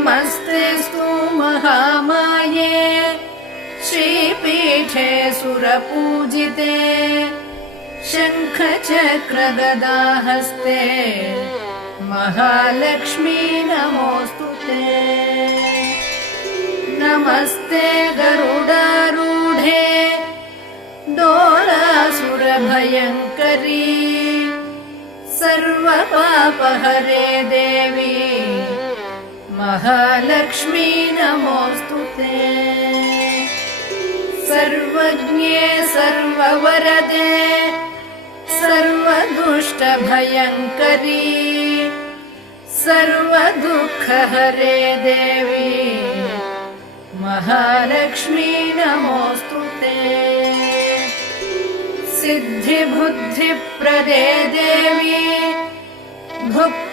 नमस्तेऽस्तु महामाये श्रीपीठे सुरपूजिते शङ्खचक्रगदाहस्ते महालक्ष्मी नमोऽस्तुते। नमस्ते गरुडारूढे डोलासुरभयङ्करी सर्वपापहरे देवी महालक्ष्मी नमोऽस्तुते। सर्वज्ञे सर्ववरदे सर्वदुष्टभयङ्करी सर्वदुःखहरे देवी महालक्ष्मी नमोऽस्तुते। सिद्धिबुद्धिप्रदे देवी भुक्ति